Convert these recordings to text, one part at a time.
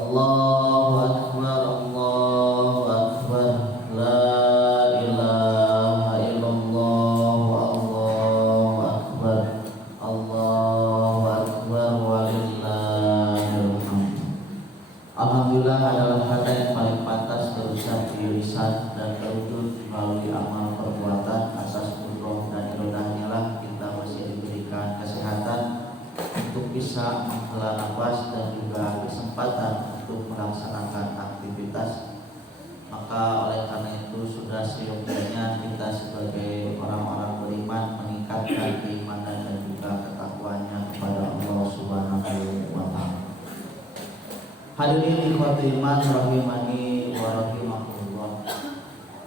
Allahu Akbar, Allahu Akbar, la ilaha illallah, Allahu Akbar, Allahu Akbar, walillahil hamd. Alhamdulillah adalah kata yang paling pantas terucap di lisan dan terwujud melalui amal perbuatan. Atas kudroh dan irodahnya lah kita masih diberikan kesehatan untuk bisa menghela nafas dan juga kesempatan untuk melaksanakan aktivitas. Maka oleh karena itu sudah seyogyanya kita sebagai orang-orang beriman meningkatkan keimanan dan juga ketakwaannya kepada Allah Subhanahu wa Ta'ala. Hadirin ikhwatul iman rahimani wa rahimakumullah.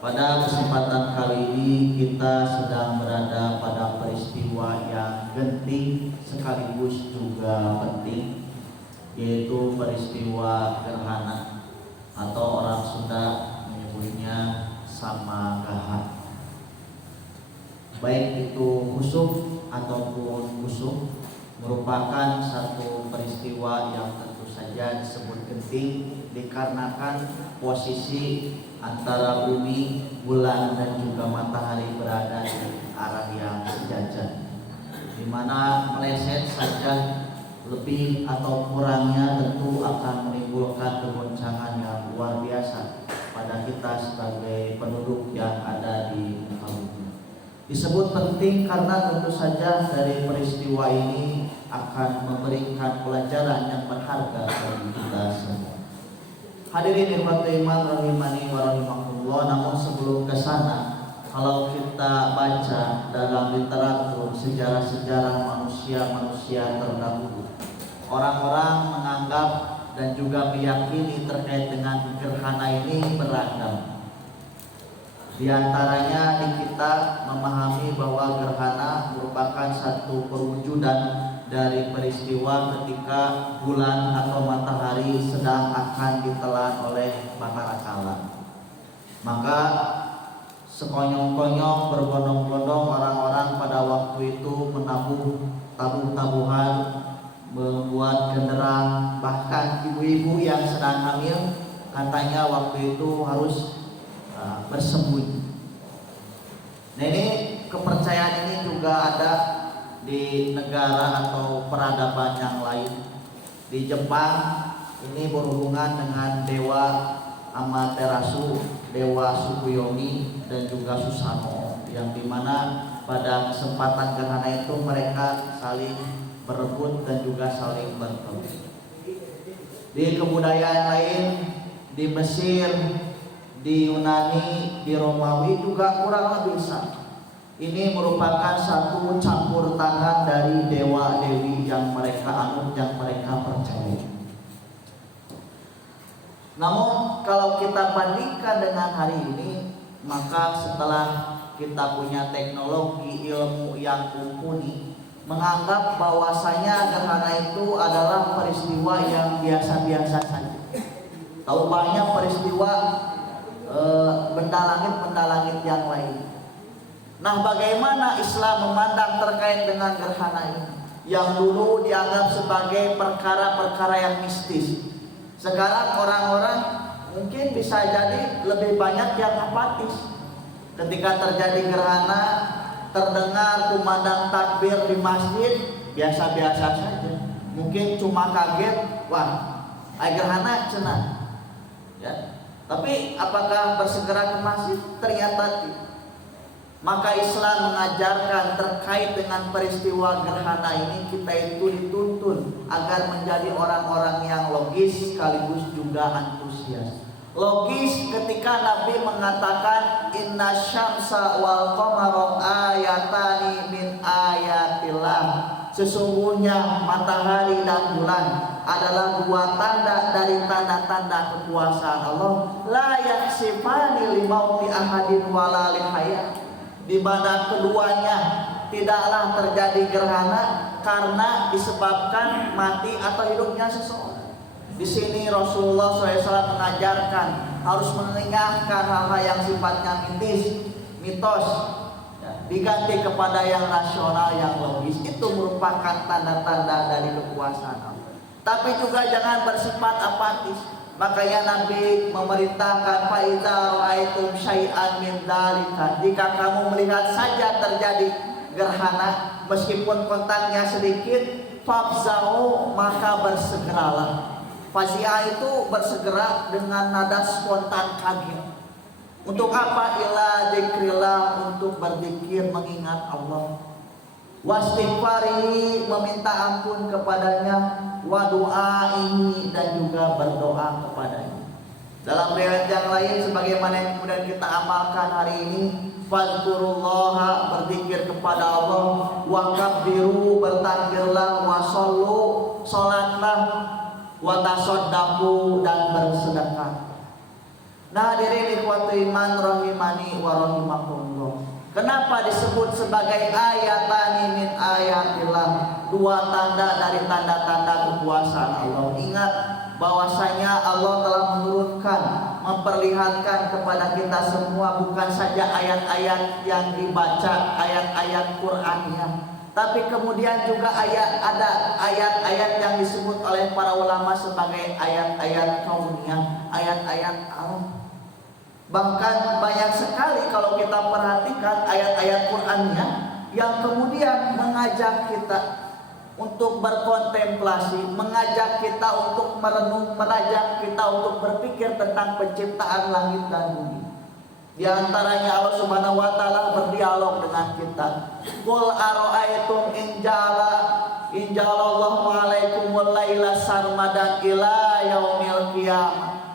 Pada kesempatan kali ini kita sedang berada pada peristiwa yang genting sekaligus juga penting, yaitu peristiwa gerhana atau orang Sunda menyebutnya samagaha. Baik itu khusuf ataupun kusuf merupakan satu peristiwa yang tentu saja disebut genting dikarenakan posisi antara bumi, bulan dan juga matahari berada di arah yang sejajar, di mana meleset saja lebih atau kurangnya tentu akan menimbulkan kegoncangan yang luar biasa pada kita sebagai penduduk yang ada di muka bumi. Disebut penting karena tentu saja dari peristiwa ini akan memberikan pelajaran yang berharga bagi kita semua. Hadirin ikhwatul iman rahimani wa rahimakumullah. Namun sebelum ke sana, kalau kita baca dalam literatur sejarah-sejarah manusia-manusia terdahulu, orang-orang menganggap dan juga meyakini terkait dengan gerhana ini beragam. Di antaranya kita memahami bahwa gerhana merupakan satu perwujudan dari peristiwa ketika bulan atau matahari sedang akan ditelan oleh malakala. Maka sekonyong-konyong berbondong-bondong orang-orang pada waktu itu menabuh tabuh-tabuhan, membuat genderang, bahkan ibu-ibu yang sedang hamil katanya waktu itu harus bersembunyi. Nah, ini kepercayaan ini juga ada di negara atau peradaban yang lain. Di Jepang ini berhubungan dengan dewa Amaterasu, dewa Tsukuyomi dan juga Susanoo, yang dimana pada kesempatan gerhana itu mereka saling berebut dan juga saling bertemu. Di kebudayaan lain, di Mesir, di Yunani, di Romawi juga kurang lebih sama. Ini merupakan satu campur tangan dari dewa-dewi yang mereka anut, yang mereka percaya. Namun kalau kita bandingkan dengan hari ini, maka setelah kita punya teknologi ilmu yang mumpuni, menganggap bahwasanya gerhana itu adalah peristiwa yang biasa-biasa saja. Tahu banyak peristiwa benda langit yang lain. Nah, bagaimana Islam memandang terkait dengan gerhana ini yang dulu dianggap sebagai perkara-perkara yang mistis? Sekarang orang-orang mungkin bisa jadi lebih banyak yang apatis. Ketika terjadi gerhana, terdengar kumandang takbir di masjid, biasa-biasa saja. Mungkin cuma kaget, wah, gerhana cenah. Ya. Tapi apakah bersegera ke masjid? Ternyata tidak. Maka Islam mengajarkan terkait dengan peristiwa gerhana ini, kita itu dituntun agar menjadi orang-orang yang logis sekaligus juga antusias. Logis ketika Nabi mengatakan inna syamsa wal qamara ayatani min ayatillah. Sesungguhnya matahari dan bulan adalah dua tanda dari tanda-tanda kekuasaan Allah. La yaksifani limauti ahadin wala lihayat. Di mana keduanya tidaklah terjadi gerhana karena disebabkan mati atau hidupnya seseorang. Di sini Rasulullah SAW mengajarkan harus mengingatkan hal-hal yang sifatnya mitos, diganti kepada yang rasional, yang logis. Itu merupakan tanda-tanda dari kekuasaan Allah. tapi juga jangan bersifat apatis. Makanya Nabi memerintahkan faiza ra'aitum syai'an min dzalika, jika kamu melihat saja terjadi gerhana meskipun kontaknya sedikit, fafza'u, maka bersegeralah. Fazia itu bersegera dengan nada spontan kaget. Untuk apa? Ila dzikrillah, untuk berzikir mengingat Allah. Wastighfarihi, meminta ampun kepadanya, wa du'aihi, dan juga berdoa kepadanya. Dalam riwayat yang lain sebagaimana yang kemudian kita amalkan hari ini, fadzkurullaha, berzikir kepada Allah, wa kabbiru, bertakbirlah, wa shollu, salatlah, wa tasaddaqu, dan bersedekah. Nah, hadirin ikhwati iman rahimani wa rahimakumullah. Kenapa disebut sebagai ayatan min ayatillah, dua tanda dari tanda-tanda kekuasaan Allah? Ingat bahwasanya Allah telah menurunkan, memperlihatkan kepada kita semua bukan saja ayat-ayat yang dibaca, ayat-ayat Qur'aniyah, tapi kemudian juga ada ayat-ayat yang disebut oleh para ulama sebagai ayat-ayat kauniyah, ayat-ayat alam. Bahkan banyak sekali kalau kita perhatikan ayat-ayat Qur'annya yang kemudian mengajak kita untuk berkontemplasi, mengajak kita untuk merenung, mengajak kita untuk berpikir tentang penciptaan langit dan bumi. Di antaranya Allah Subhanahu wa taala berdialog dengan kita. Qul ara'aytum in ja'alallahu 'alaikumul laila sarmadan ila yaumil qiyamah.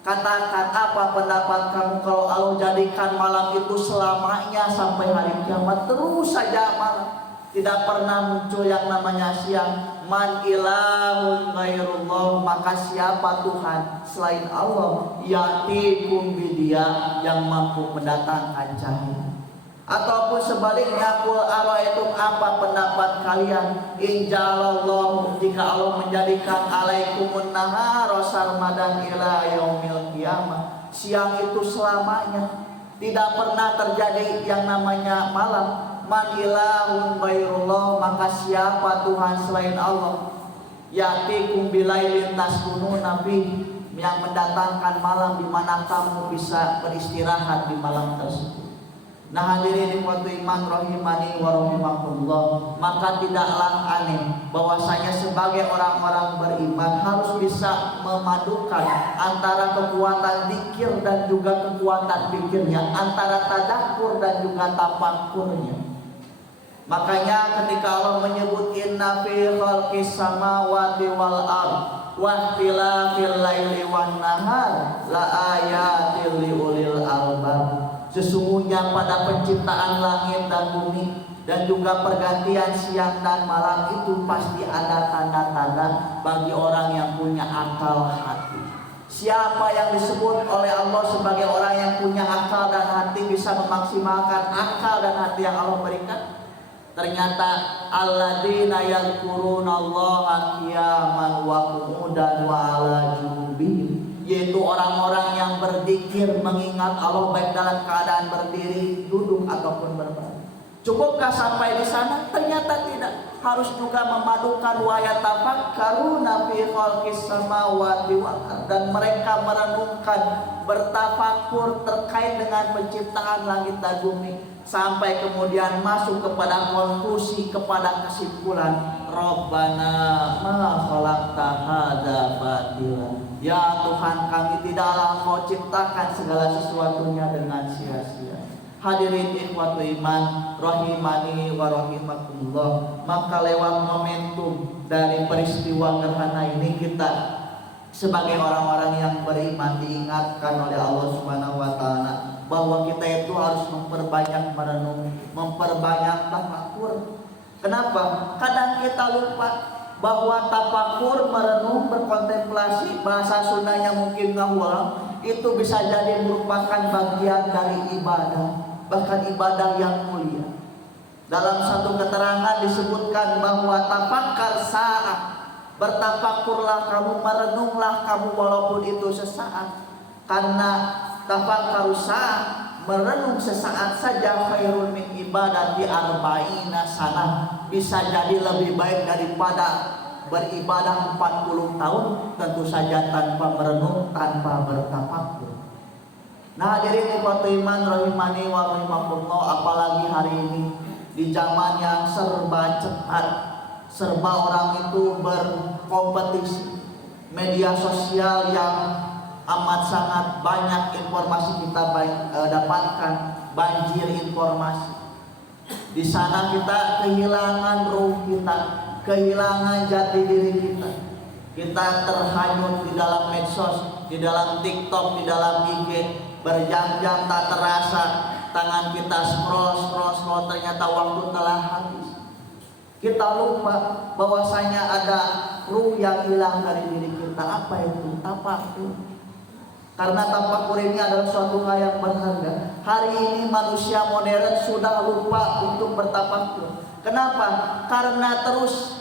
Katakan, apa pendapat kamu kalau Allah jadikan malam itu selamanya sampai hari kiamat, terus saja malam, tidak pernah muncul yang namanya siang. Man ilahun ghairullah, maka siapa Tuhan selain Allah, yatikum bidia, yang mampu mendatangkan cahaya. Ataupun sebaliknya, qul ara'aytum, apa pendapat kalian, in ja'alallahu, jika Allah menjadikan alaikumun nahara sarmadan ila yaumil qiyamah, siang itu selamanya, tidak pernah terjadi yang namanya malam. Man ilahun ghairullah, maka siapa Tuhan selain Allah, yatikum bilailin taskununa bih, yang mendatangkan malam di mana kamu bisa beristirahat di malam tersebut. Nah, hadirin ikhwati iman rahimani wa rahimakumullah, maka tidaklah aneh bahwasanya sebagai orang-orang beriman harus bisa memadukan antara kekuatan zikir dan juga kekuatan pikirnya, antara tadabur dan juga tafakkurnya. Makanya ketika Allah menyebut inna fi khalqis samawati wal ard wa ikhtilafil laili wan nahar la ayatil liulil albab, sesungguhnya pada penciptaan langit dan bumi dan juga pergantian siang dan malam itu pasti ada tanda-tanda bagi orang yang punya akal hati. Siapa yang disebut oleh Allah sebagai orang yang punya akal dan hati, bisa memaksimalkan akal dan hati yang Allah berikan? Ternyata alladzina yadhkurunallaha qiyaman wa qu'udan wa 'ala junubihim, yaitu orang-orang yang berzikir mengingat Allah baik dalam keadaan berdiri, duduk ataupun berbaring. Cukupkah sampai di sana? Ternyata tidak. Harus juga memadukan wa yatafakkaruna fi khalqis samawati wal ardh, dan mereka merenungkan, bertafakur terkait dengan penciptaan langit dan bumi, sampai kemudian masuk kepada konklusi, kepada kesimpulan, Rabbana ma khalaqta hadza batila, ya Tuhan kami, tidaklah Kau ciptakan segala sesuatunya dengan sia-sia. Hadirin ikhwatu iman rahimani wa rahimakumullah, maka lewat momentum dari peristiwa gerhana ini kita sebagai orang-orang yang beriman diingatkan oleh Allah Subhanahu wa taala bahwa kita itu harus memperbanyak merenung, memperbanyak tafakur. Kenapa? Kadang kita lupa bahwa tafakur, merenung, berkontemplasi, bahasa Sundanya mungkin ngawal, itu bisa jadi merupakan bagian dari ibadah, bahkan ibadah yang mulia. Dalam satu keterangan disebutkan bahwa tafakkar saat, bertafakurlah kamu, merenunglah kamu walaupun itu sesaat, karena tafakkar saat, merenung sesaat saja, khairun min ibadati arba'ina sanah, bisa jadi lebih baik daripada beribadah 40 tahun tentu saja tanpa merenung, tanpa bertafakur. Nah, hadirin ikhwatul iman rahimani wa rahimakumullah, apalagi hari ini di zaman yang serba cepat, serba orang itu berkompetisi, media sosial yang amat sangat banyak informasi kita dapatkan, banjir informasi. Di sana kita kehilangan ruh kita, kehilangan jati diri kita. Kita terhanyut di dalam medsos, di dalam TikTok, di dalam IG, berjam-jam tak terasa tangan kita scroll, ternyata waktu telah habis. Kita lupa bahwasanya ada ruh yang hilang dari diri kita. Apa itu? Tafakur. Karena tafakur ini adalah suatu hal yang berharga. Hari ini manusia modern sudah lupa untuk bertafakur. Kenapa? Karena terus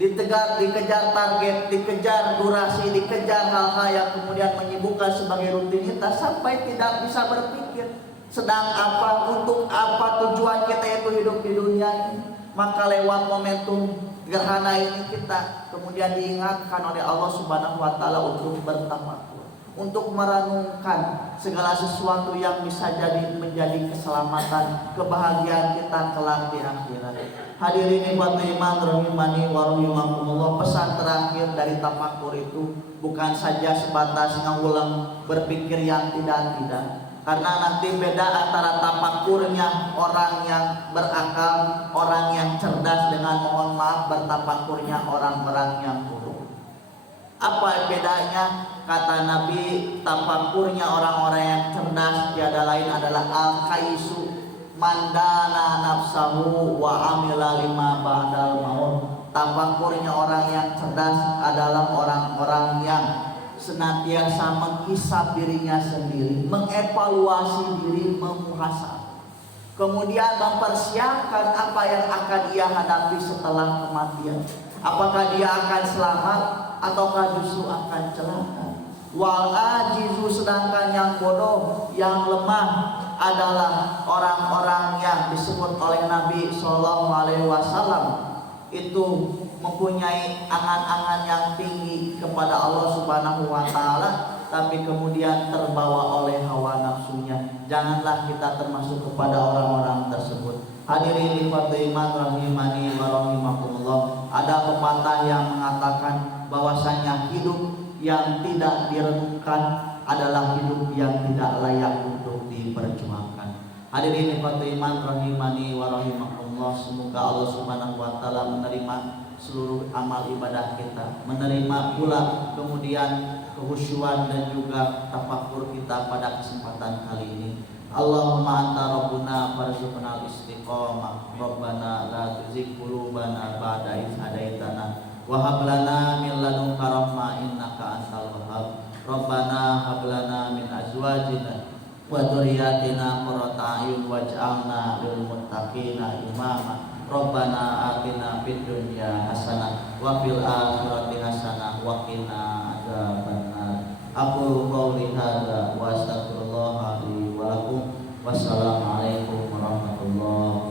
dikejar target, dikejar durasi, dikejar hal-hal yang kemudian menyibukkan sebagai rutinitas sampai tidak bisa berpikir sedang apa, untuk apa tujuan kita itu hidup di dunia ini. Maka lewat momentum gerhana ini kita kemudian diingatkan oleh Allah Subhanahu wa taala untuk bertafakur, untuk merenungkan segala sesuatu yang bisa menjadi keselamatan, kebahagiaan kita kelak di akhirat. Hadirin ikhwatul iman rahimani wa rahimakumullah, pesan terakhir dari tafakur itu bukan saja sebatas ngulang berpikir yang tidak-tidak. Karena nanti beda antara tafakurnya orang yang berakal, orang yang cerdas, dengan mohon maaf bertafakurnya orang-orang yang buruk. Apa bedanya? Kata Nabi, tafakurnya orang-orang yang cerdas tiada lain adalah al-kaisu mandana nafsahu wa amila lima ba'dal maut. Tafakurnya orang yang cerdas adalah orang-orang yang senantiasa menghisap dirinya sendiri, mengevaluasi diri, memuhasabah, kemudian mempersiapkan apa yang akan ia hadapi setelah kematian. Apakah dia akan selamat ataukah justru akan celaka. Wal ajizu, sedangkan yang bodoh, yang lemah adalah orang-orang yang disebut oleh Nabi Shallallahu Alaihi Wasallam itu mempunyai angan-angan yang tinggi kepada Allah Subhanahu wa taala, tapi kemudian terbawa oleh hawa nafsunya. Janganlah kita termasuk kepada orang-orang tersebut. Hadirin ikhwatul iman rahimani wa rahimakumullah, ada pepatah yang mengatakan bahwasanya hidup yang tidak direnungkan adalah hidup yang tidak layak untuk diperjuangkan. Hadirin ikhwatul iman rahimani wa rahimakumullah, semoga Allah Subhanahu wa taala menerima seluruh amal ibadah kita, menerima pula kemudian kehusyuan dan juga tafakur kita pada kesempatan kali ini. Allahumma anta rabbuna farzuqna istiqamah, rabbana la tuzigh qulubana ba'da idh hadaitana wa hab lana min ladunka rahmah innaka antal wahhab, rabbana hab lana min azwajina wa dzurriyyatina qurrata a'yun waj'alna lil muttaqina imama. Rabbana atina fid dunya hasanah wa fil akhirati hasanah wa qina adzabannar. Aku qouli hadza wa astaghfirullah li wa lakum. Wassalamualaikum warahmatullahi